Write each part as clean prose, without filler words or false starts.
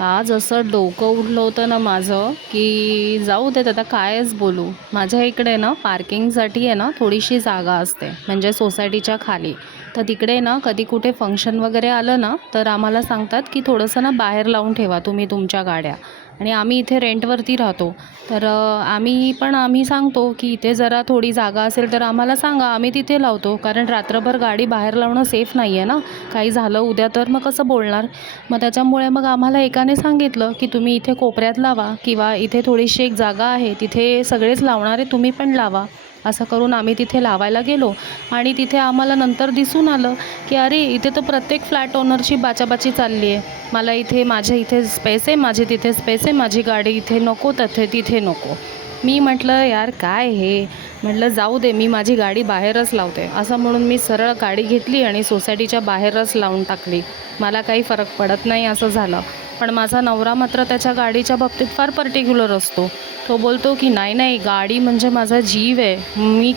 आज असं डोकं उठलं होतं ना माझं, की जाऊ देत आता कायच बोलू. माझ्या इकडे ना पार्किंगसाठी आहे ना थोडीशी जागा असते, म्हणजे सोसायटीच्या खाली. तर तिकडे ना कधी कुठे फंक्शन वगैरे आलं ना, तर आम्हाला सांगतात, की थोडंसं ना बाहेर लावून ठेवा तुम्ही तुमच्या गाड्या. आणि आम्ही इथे रेंटवरती राहतो. तर आम्ही सांगतो, की इथे जरा थोडी जागा असेल तर आम्हाला सांगा, आम्ही तिथे लावतो. कारण रात्रभर गाडी बाहेर लावणं सेफ नाही आहे ना. काही झालं उद्या तर मग कसं बोलणार? मग त्याच्यामुळे मग आम्हाला एकाने सांगितलं, की तुम्ही इथे कोपऱ्यात लावा किंवा इथे थोडीशी एक जागा आहे, तिथे सगळेच लावणारे तुम्ही पण लावा. असं करून आम्ही तिथे लावायला गेलो आणि तिथे आम्हाला नंतर दिसून आलं, की अरे इथे तर प्रत्येक फ्लॅट ओनरची बाचाबाची चालली आहे. मला इथे माझ्या इथे स्पेस आहे, माझी तिथे स्पेस आहे, माझी गाडी इथे नको तिथे नको. मी म्हटलं यार काय हे, म्हटलं जाऊ दे मी माझी गाडी बाहेरच लावते. असं म्हणून मी सरळ गाडी घेतली आणि सोसायटीच्या बाहेरच लावून टाकली. मला काही फरक पडत नाही असं झालं. पण माझा नवरा मात्र त्याच्या गाडीच्या बाबतीत फार पर्टिक्युलर असतो. तो बोलतो की नाही नाही, गाडी म्हणजे माझा जीव आहे, मी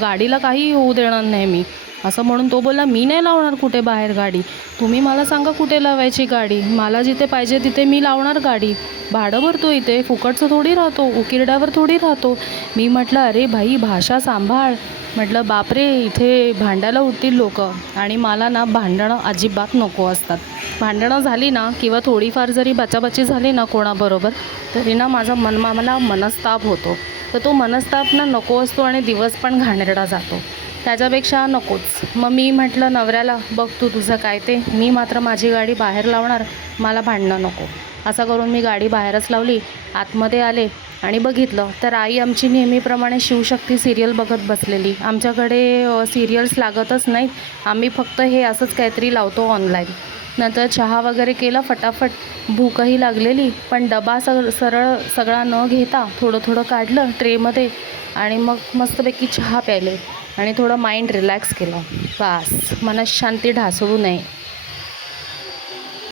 गाडीला काही होऊ देणार नाही मी. असं म्हणून तो बोलला मी नाही लावणार कुठे बाहेर गाडी. तुम्ही मला सांगा कुठे लावायची गाडी, मला जिथे पाहिजे तिथे मी लावणार गाडी. भाडं भरतो इथे, फुकटचं थोडी राहतो, उकिरड्यावर थोडी राहतो. मी म्हटलं अरे भाई भाषा सांभाळ. म्हटलं बापरे इथे भांडायला उठतील लोक. आणि मला ना भांडणं अजिबात नको असतात. भांडणं झाली ना किंवा थोडीफार जरी बाचाबाची झाली ना कोणाबरोबर, तरी ना मला मनस्ताप होतो. तर तो मनस्ताप ना नको असतो आणि दिवस पण घाणेरडा जातो. त्याच्यापेक्षा नकोच. मग मी म्हटलं नवऱ्याला बघ तू तुझं काय ते, मी मात्र माझी गाडी बाहेर लावणार, मला भांडणं नको. असं करून मी गाडी बाहेरच लावली. आतमध्ये आले आणि बघितलं तर आई आमची नेहमीप्रमाणे शिवशक्ती सिरियल बघत बसलेली. आमच्याकडे सिरियल्स लागतच नाहीत, आम्ही फक्त हे असंच काहीतरी लावतो ऑनलाईन. नंतर चहा वगैरे केला फटाफट, भूकही लागलेली. पण डबा सरळ सगळा न घेता थोडं थोडं काढलं ट्रेमध्ये आणि मग मस्तपैकी चहा प्यायले आणि थोडं माइंड रिलॅक्स केलं. बास, मनशांती ढासळू नये